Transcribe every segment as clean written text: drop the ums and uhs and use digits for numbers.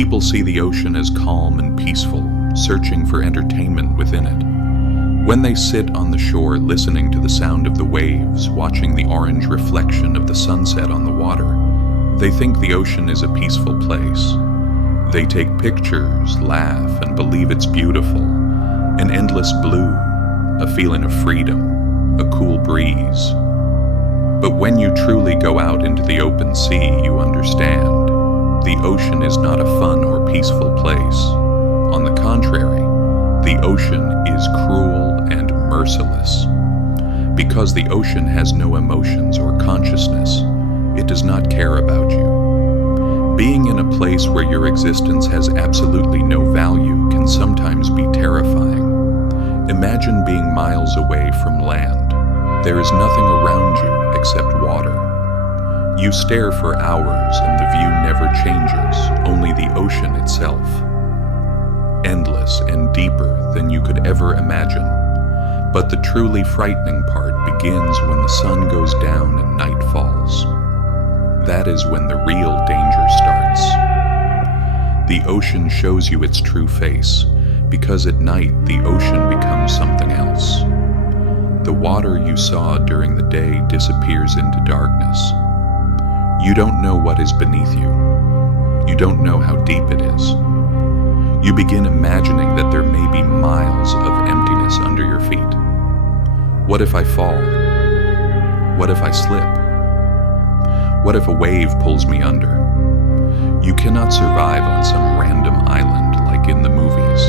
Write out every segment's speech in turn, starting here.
People see the ocean as calm and peaceful, searching for entertainment within it. When they sit on the shore listening to the sound of the waves, watching the orange reflection of the sunset on the water, they think the ocean is a peaceful place. They take pictures, laugh, and believe it's beautiful. An endless blue, a feeling of freedom, a cool breeze. But when you truly go out into the open sea, you understand. The ocean is not a fun or peaceful place. On the contrary, the ocean is cruel and merciless. Because the ocean has no emotions or consciousness, it does not care about you. Being in a place where your existence has absolutely no value can sometimes be terrifying. Imagine being miles away from land. There is nothing around you except water. You stare for hours and the view never changes, only the ocean itself. Endless and deeper than you could ever imagine. But the truly frightening part begins when the sun goes down and night falls. That is when the real danger starts. The ocean shows you its true face, because at night the ocean becomes something else. The water you saw during the day disappears into darkness. You don't know what is beneath you. You don't know how deep it is. You begin imagining that there may be miles of emptiness under your feet. What if I fall? What if I slip? What if a wave pulls me under? You cannot survive on some random island like in the movies.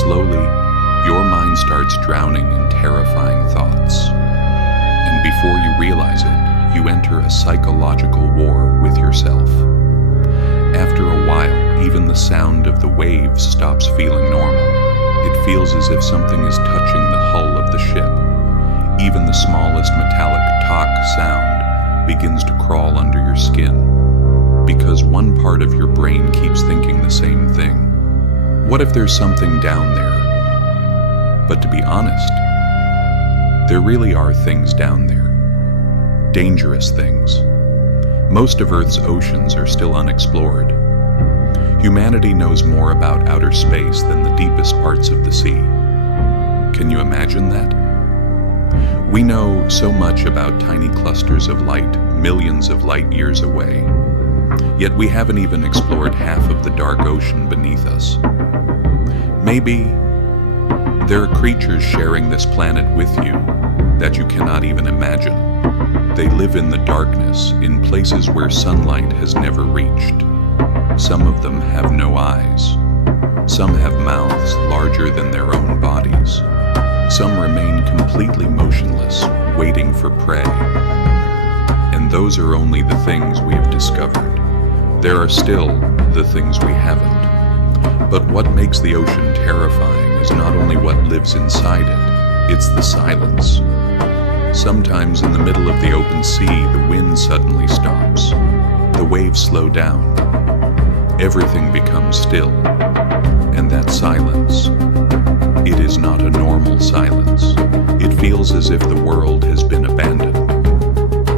Slowly, your mind starts drowning in terrifying thoughts. And before you realize it, you enter a psychological war with yourself. After a while, even the sound of the waves stops feeling normal. It feels as if something is touching the hull of the ship. Even the smallest metallic talk sound begins to crawl under your skin, because one part of your brain keeps thinking the same thing. What if there's something down there? But to be honest, there really are things down there. Dangerous things. Most of Earth's oceans are still unexplored. Humanity knows more about outer space than the deepest parts of the sea. Can you imagine that? We know so much about tiny clusters of light, millions of light years away. Yet we haven't even explored half of the dark ocean beneath us. Maybe there are creatures sharing this planet with you that you cannot even imagine. They live in the darkness, in places where sunlight has never reached. Some of them have no eyes. Some have mouths larger than their own bodies. Some remain completely motionless, waiting for prey. And those are only the things we have discovered. There are still the things we haven't. But what makes the ocean terrifying is not only what lives inside it, it's the silence. Sometimes in the middle of the open sea, the wind suddenly stops. The waves slow down. Everything becomes still. And that silence, it is not a normal silence. It feels as if the world has been abandoned.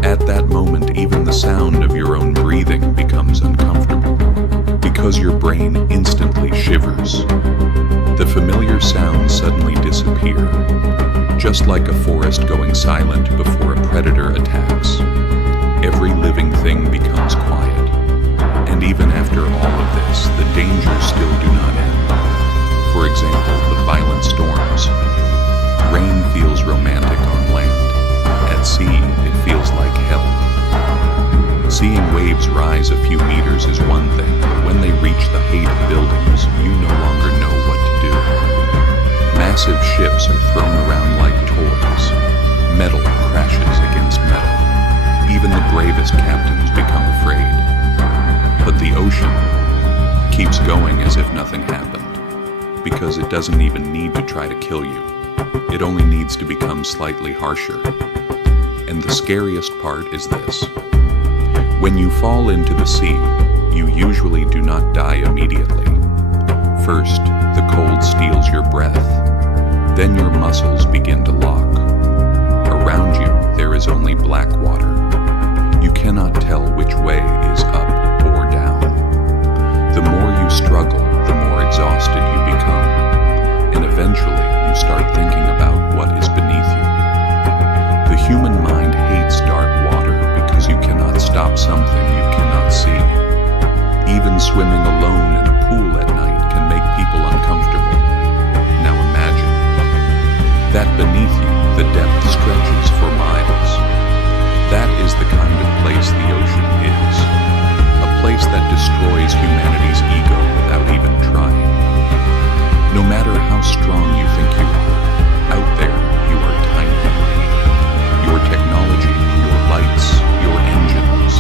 At that moment, even the sound of your own breathing becomes uncomfortable, because your brain instantly shivers. The familiar sounds suddenly disappear, just like a forest going silent before a predator attacks. Every living thing becomes quiet. And even after all of this, the dangers still do not end. For example, the violent storms. Rain feels romantic on land. At sea, it feels like hell. Seeing waves rise a few meters is one thing, but when they reach the height of buildings, you no longer know what to do. Massive ships are thrown around like toys. Metal crashes against metal. Even the bravest captains become afraid. But the ocean keeps going as if nothing happened, because it doesn't even need to try to kill you. It only needs to become slightly harsher. And the scariest part is this. When you fall into the sea, you usually do not die immediately. First, the cold steals your breath. Then your muscles begin to lock. Around you, there is only black water. You cannot tell which way is up or down. The more you struggle, the more exhausted you become, and eventually you start thinking about what is beneath you. The human mind hates dark water because you cannot stop something you cannot see. Even swimming alone in a pool at night can make people uncomfortable. Now imagine that beneath you, the depth stretches for miles. That is the kind of place the ocean is. A place that destroys humanity's ego without even trying. No matter how strong you think you are, out there you are tiny. Your technology, your lights, your engines,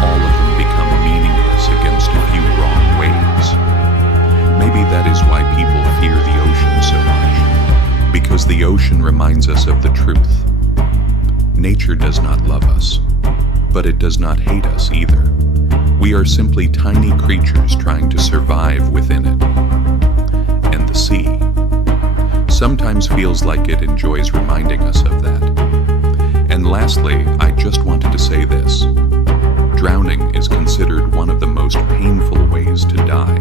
all of them become meaningless against a few wrong waves. Maybe that is why people fear the ocean so much, because the ocean reminds us of the truth. Nature does not love us, but it does not hate us either. We are simply tiny creatures trying to survive within it. And the sea sometimes feels like it enjoys reminding us of that. And lastly, I just wanted to say this. Drowning is considered one of the most painful ways to die.